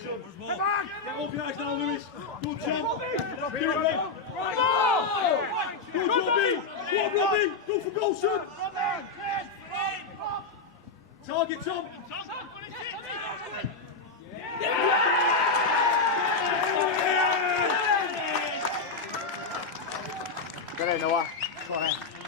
Get off your ass now, Lewis. Good jump. Good Robbie. Go on, Robbie. Go for goal, son. Target, Tom. Get in, Noah. Go on in.